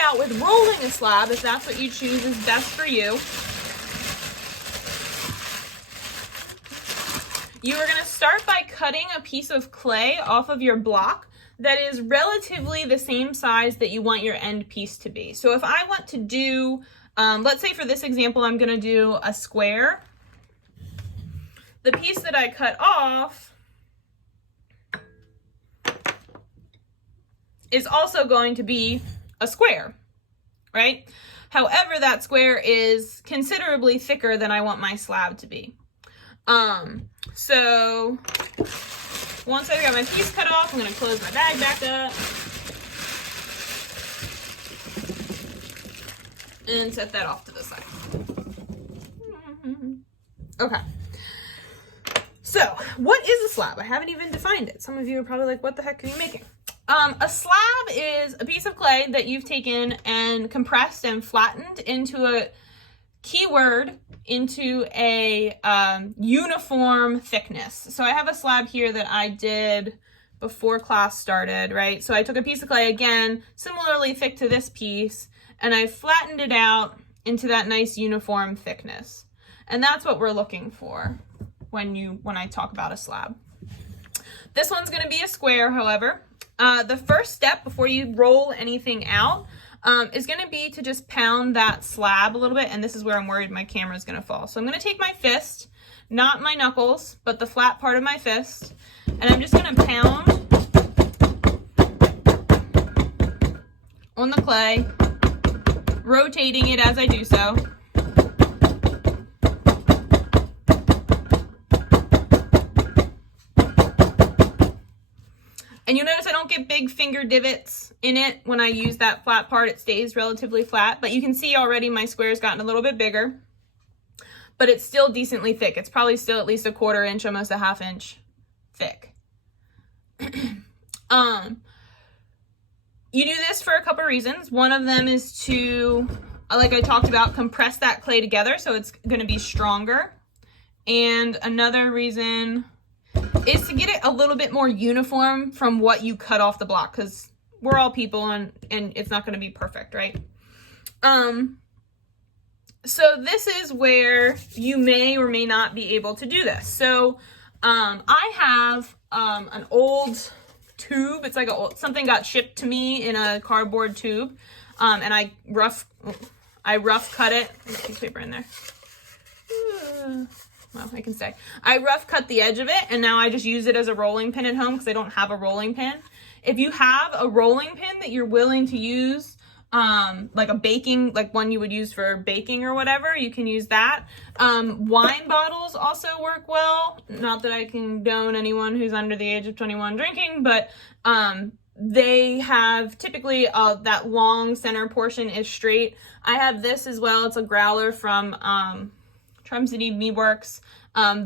out with rolling a slab, if that's what you choose is best for you. You are going to start by cutting a piece of clay off of your block that is relatively the same size that you want your end piece to be. So if I want to do, let's say for this example, I'm going to do a square. The piece that I cut off is also going to be a square, right? However, that square is considerably thicker than I want my slab to be. So once I got my piece cut off, I'm going to close my bag back up and set that off to the side. Okay. So what is a slab? I haven't even defined it. Some of you are probably like, what the heck are you making? A slab is a piece of clay that you've taken and compressed and flattened into a keyword into a uniform thickness. So I have a slab here that I did before class started, right? So I took a piece of clay, again, similarly thick to this piece, and I flattened it out into that nice uniform thickness. And that's what we're looking for when I talk about a slab. This one's going to be a square, however. The first step before you roll anything out is going to be to just pound that slab a little bit, and this is where I'm worried my camera is going to fall. So I'm going to take my fist, not my knuckles, but the flat part of my fist, and I'm just going to pound on the clay, rotating it as I do so. And you notice I don't get big finger divots in it when I use that flat part. It stays relatively flat, but you can see already my square's gotten a little bit bigger, but it's still decently thick. It's probably still at least a 1/4 inch, almost a 1/2 inch thick. You do this for a couple reasons. One of them is to, like I talked about, compress that clay together so it's going to be stronger. And another reason is to get it a little bit more uniform from what you cut off the block, because we're all people and it's not going to be perfect, right? So this is where you may or may not be able to do this. So I have an old tube. It's like something got shipped to me in a cardboard tube, and I rough cut it. There's a piece of paper in there. Well, I can say I rough cut the edge of it, and now I just use it as a rolling pin at home because I don't have a rolling pin. If you have a rolling pin that you're willing to use, like a baking, like one you would use for baking or whatever, you can use that. Wine bottles also work well. Not that I condone anyone who's under the age of 21 drinking, but they have typically that long center portion is straight. I have this as well. It's a growler from Trim City Meadworks.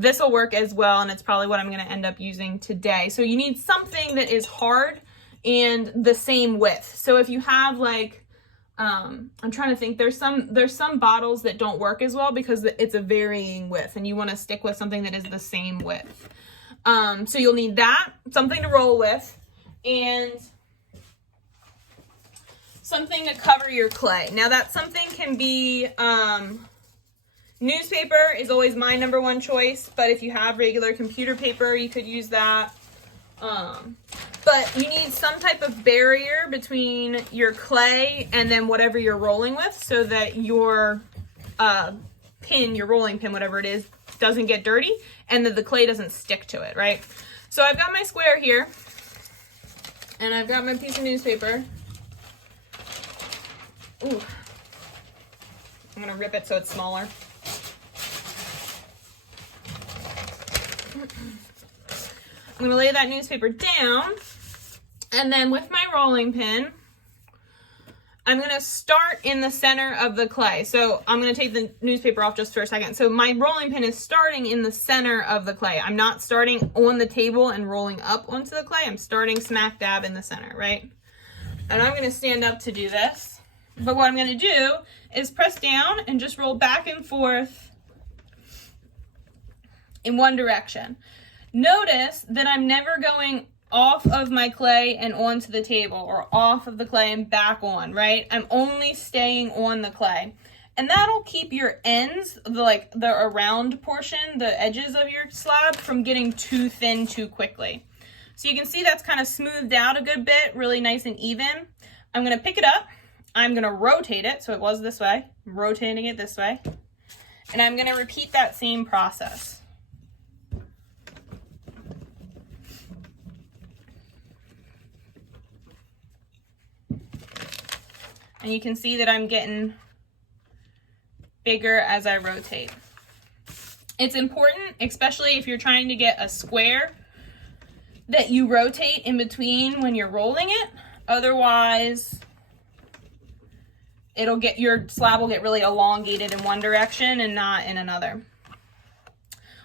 This will work as well, and it's probably what I'm going to end up using today. So you need something that is hard and the same width. So if you have like, I'm trying to think, there's some bottles that don't work as well because it's a varying width, and you want to stick with something that is the same width. So you'll need that, something to roll with, and something to cover your clay. Now that something can be, newspaper is always my #1 choice, but if you have regular computer paper, you could use that. But you need some type of barrier between your clay and then whatever you're rolling with so that your pin, your rolling pin, whatever it is, doesn't get dirty and that the clay doesn't stick to it, right? So I've got my square here and I've got my piece of newspaper. Ooh. I'm gonna rip it so it's smaller. I'm going to lay that newspaper down, and then with my rolling pin, I'm going to start in the center of the clay. So I'm going to take the newspaper off just for a second. So my rolling pin is starting in the center of the clay. I'm not starting on the table and rolling up onto the clay. I'm starting smack dab in the center, right? And I'm going to stand up to do this. But what I'm going to do is press down and just roll back and forth in one direction. Notice that I'm never going off of my clay and onto the table, or off of the clay and back on, right? I'm only staying on the clay. And that'll keep your ends, the around portion, the edges of your slab, from getting too thin too quickly. So you can see that's kind of smoothed out a good bit, really nice and even. I'm going to pick it up. I'm going to rotate it. So it was this way. I'm rotating it this way. And I'm going to repeat that same process. And you can see that I'm getting bigger as I rotate. It's important, especially if you're trying to get a square, that you rotate in between when you're rolling it. Otherwise, your slab will get really elongated in one direction and not in another.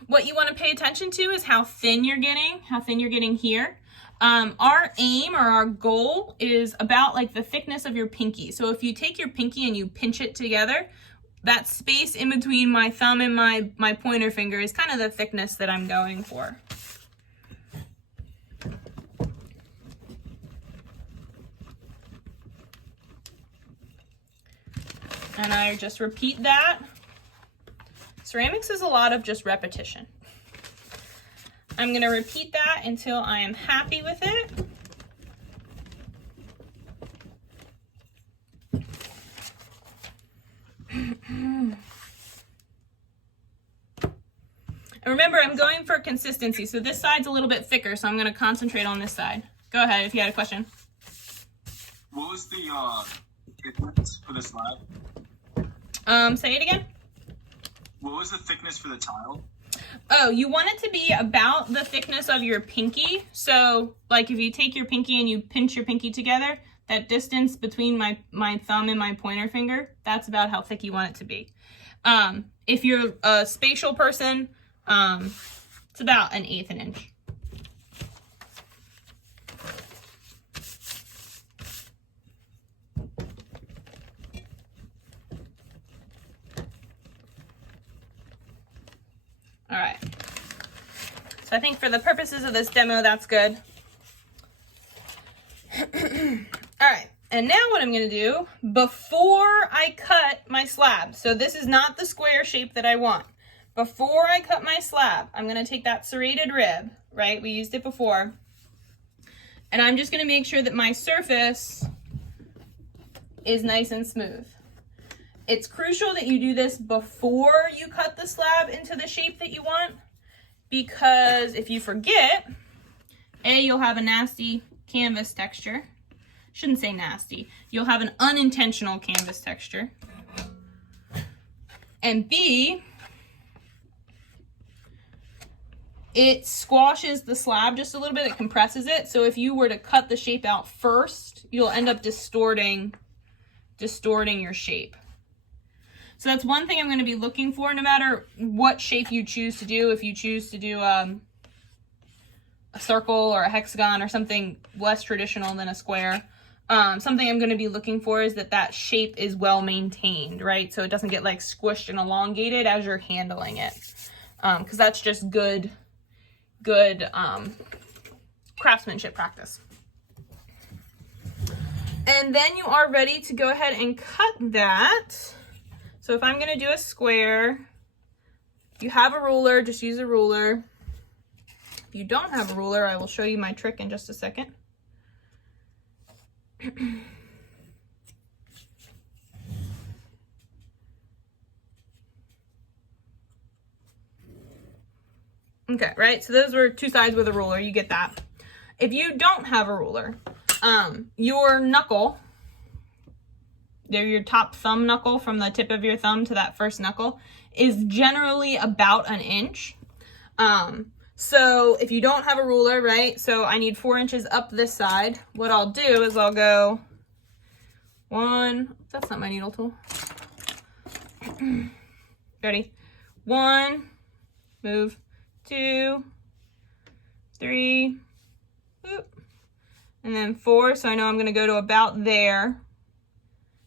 What you want to pay attention to is how thin you're getting here. Our aim, or our goal, is about like the thickness of your pinky. So if you take your pinky and you pinch it together, that space in between my thumb and my pointer finger is kind of the thickness that I'm going for. And I just repeat that. Ceramics is a lot of just repetition. I'm going to repeat that until I am happy with it. And remember, I'm going for consistency. So this side's a little bit thicker, so I'm going to concentrate on this side. Go ahead if you had a question. What was the thickness for the slab? Say it again. What was the thickness for the tile? Oh, you want it to be about the thickness of your pinky. So, like, if you take your pinky and you pinch your pinky together, that distance between my thumb and my pointer finger, that's about how thick you want it to be. If you're a spatial person, it's about 1/8 inch. All right. So I think for the purposes of this demo, that's good. All right. And now what I'm going to do, before I cut my slab, so this is not the square shape that I want. Before I cut my slab, I'm going to take that serrated rib, right? We used it before. And I'm just going to make sure that my surface is nice and smooth. It's crucial that you do this before you cut the slab into the shape that you want, because if you forget, you'll have a nasty canvas texture. Shouldn't say nasty. You'll have an unintentional canvas texture. And B, it squashes the slab just a little bit. It compresses it. So if you were to cut the shape out first, you'll end up distorting your shape. So that's one thing I'm going to be looking for, no matter what shape you choose to do. If you choose to do a circle or a hexagon or something less traditional than a square, something I'm going to be looking for is that shape is well maintained, right? So it doesn't get like squished and elongated as you're handling it, because that's just good craftsmanship practice. And then you are ready to go ahead and cut that. So if I'm going to do a square, if you have a ruler, just use a ruler. If you don't have a ruler, I will show you my trick in just a second. Okay, right? So those were two sides with a ruler. You get that. If you don't have a ruler, your knuckle, your top thumb knuckle from the tip of your thumb to that first knuckle, is generally about 1 inch. So if you don't have a ruler, right? So I need 4 inches up this side. What I'll do is I'll go 1, that's not my needle tool. Ready? 1, move, 2, 3, and then 4. So I know I'm going to go to about there.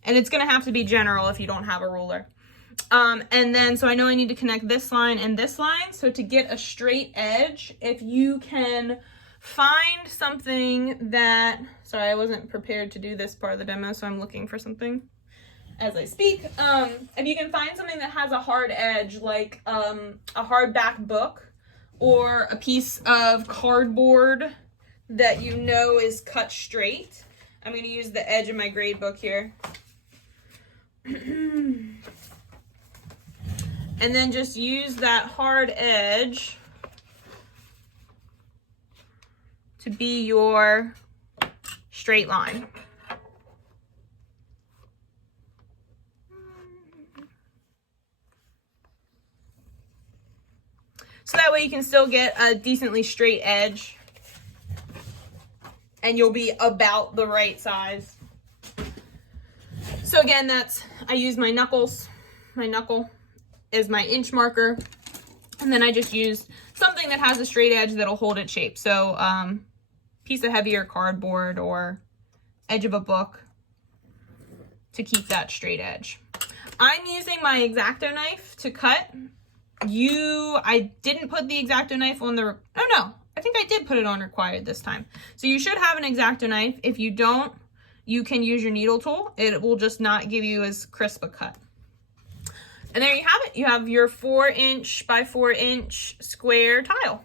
And it's going to have to be general if you don't have a ruler. And then, so I know I need to connect this line and this line. So to get a straight edge, if you can find something that, sorry, I wasn't prepared to do this part of the demo, so I'm looking for something as I speak. If you can find something that has a hard edge, like a hardback book or a piece of cardboard that you know is cut straight. I'm going to use the edge of my grade book here. And then just use that hard edge to be your straight line. So that way you can still get a decently straight edge and you'll be about the right size. So again, I use my knuckles. My knuckle is my inch marker. And then I just use something that has a straight edge that'll hold its shape. So piece of heavier cardboard or edge of a book to keep that straight edge. I'm using my X-Acto knife to cut. I didn't put the X-Acto knife on the, oh no, I think I did put it on required this time. So you should have an X-Acto knife. If you don't, you can use your needle tool. It will just not give you as crisp a cut. And there you have it. You have your 4" by 4" square tile.